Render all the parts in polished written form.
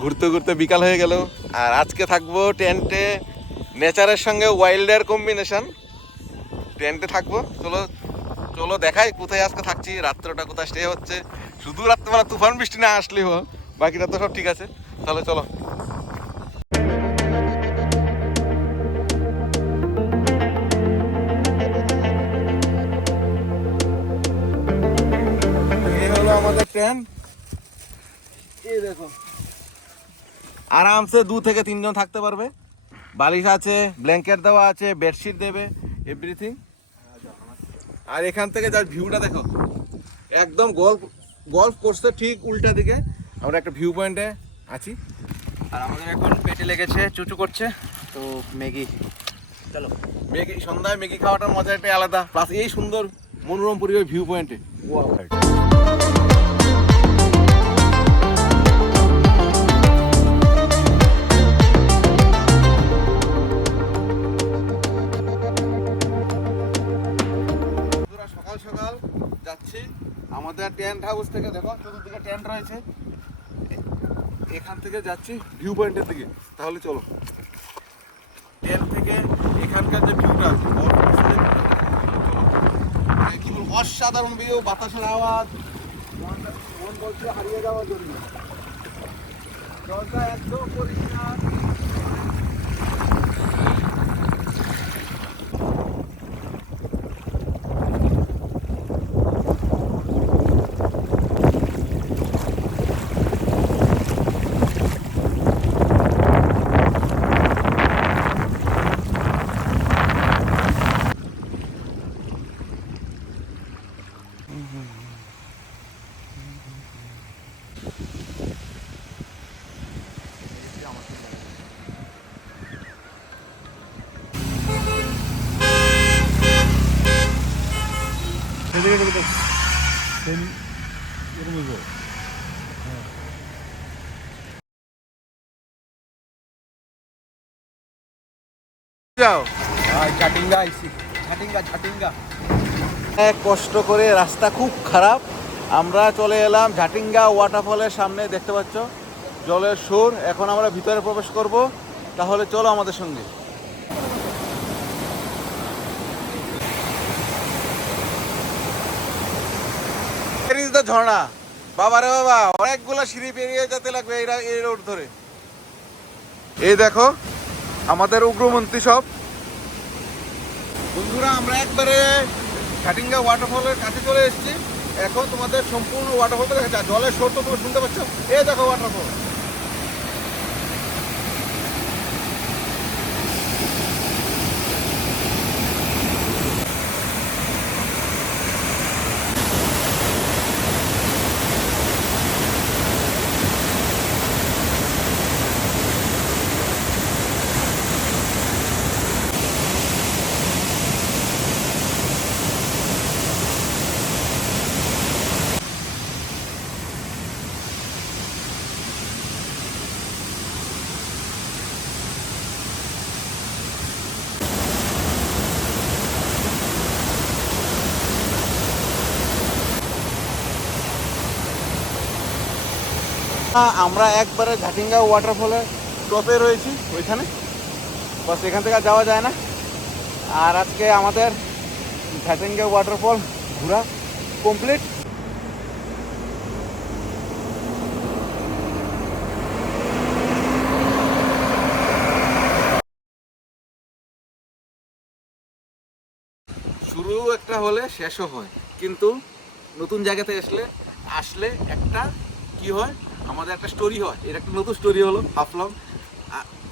ঘুরতে ঘুরতে বিকাল হয়ে গেল। আর আজকে থাকবো টেন্টে, নেচারের সঙ্গে ওয়াইল্ডের কম্বিনেশন। টেন্টে থাকবো। চলো চলো দেখাই কোথায় আজকে থাকছি, রাত্রটা কোথায় স্টে হচ্ছে। শুধু রাত্রেবেলা তুফান বৃষ্টি না আসলেই হোক, বাকিটা তো সব ঠিক আছে। তাহলে চলো। এই হলো আমাদের টেন্ট। এই দেখো, আরামসে 2 থেকে 3 জন থাকতে পারবে। বালিশ আছে, ব্ল্যাঙ্কেট দেওয়া আছে, বেডশিট দেবে, এভরিথিং। আর এখান থেকে যা ভিউটা দেখো, একদম গল্ফ গল্ফ কোর্সের ঠিক উল্টা দিকে আমরা একটা ভিউ পয়েন্টে আছি। আর আমাদের এখন পেটে লেগেছে, চুচু করছে, তো ম্যাগি। চলো ম্যাগি, সন্ধ্যায় ম্যাগি খাওয়াটার মজা একটা আলাদা, প্লাস এই সুন্দর মনোরম পরিবেশ ভিউ পয়েন্টে। সকাল সকাল যাচ্ছি আমাদের টেন্ট হাউস থেকে। দেখো চতুর্দিকে টেন্ট রয়েছে, এখান থেকে যাচ্ছি ভিউ পয়েন্টের দিকে। তাহলে চলো, টেন্ট থেকে এখানকার যে ভিউটা আছে, কি বলবো, অসাধারণ ভিউ, বাতাসের আওয়াজ, মন বলছে হারিয়ে যাওয়ার জন্য। জলটা একদম পরিষ্কার। যাও ঝাটিঙ্গা আইসি, ঝাটিঙ্গা ঝাটিঙ্গা। কষ্ট করে, রাস্তা খুব খারাপ, আমরা চলে এলাম ঝাটিঙ্গা ওয়াটারফলের সামনে। দেখতে পাচ্ছ জলের সুর। এখন আমরা ভিতরে প্রবেশ করব। তাহলে চলো আমাদের সঙ্গে। ঝর্ণা, বাবা রে বাবা, অনেকগুলো সিঁড়ি পেরিয়ে যেতে লাগবে এই রোড ধরে। এই দেখো আমাদের উগ্রমন্ত্রী সব বন্ধুরা, আমরা একবারে ঝাটিঙ্গা ওয়াটারফলের কাছে চলে এসেছি। এখন তোমাদের সম্পূর্ণ ওয়াটারফলটা দেখা যায়, জলের স্রোত তো তুমি শুনতে পাচ্ছ। এই দেখো ওয়াটারফল। আমরা একবারে ঝাটিঙ্গা ওয়াটারফলের টপে রয়েছি, ওইখানে বাস, এখান থেকে আর যাওয়া যায় না। আর আজকে আমাদের ঝাটিঙ্গা ওয়াটারফল ঘোরা কমপ্লিট। শুরু একটা হলে শেষও হয়, কিন্তু নতুন জায়গাতে আসলে একটা কি হয়, আমাদের একটা স্টোরি হয়। এর একটা নতুন স্টোরি হলো হাফলং।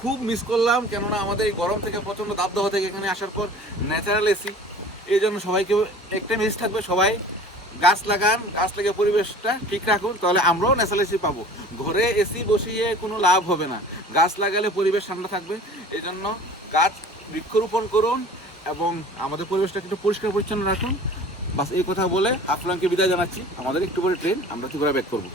খুব মিস করলাম, কেননা আমাদের এই গরম থেকে, প্রচণ্ড দাবদাহ থেকে এখানে আসার পর ন্যাচারাল এসি। এই জন্য সবাইকে একটা মেসেজ থাকবে, সবাই গাছ লাগান, গাছ লাগিয়ে পরিবেশটা ঠিক রাখুন, তাহলে আমরাও ন্যাচারাল এসি পাবো। ঘরে এসি বসিয়ে কোনো লাভ হবে না, গাছ লাগালে পরিবেশ ঠান্ডা থাকবে। এই জন্য গাছ বৃক্ষরোপণ করুন এবং আমাদের পরিবেশটা একটু পরিষ্কার পরিচ্ছন্ন রাখুন। বাস এই কথা বলে হাফলংকে বিদায় জানাচ্ছি। আমাদের একটু পরে ট্রেন, আমরা ত্রিপুরা ব্যাক করবো।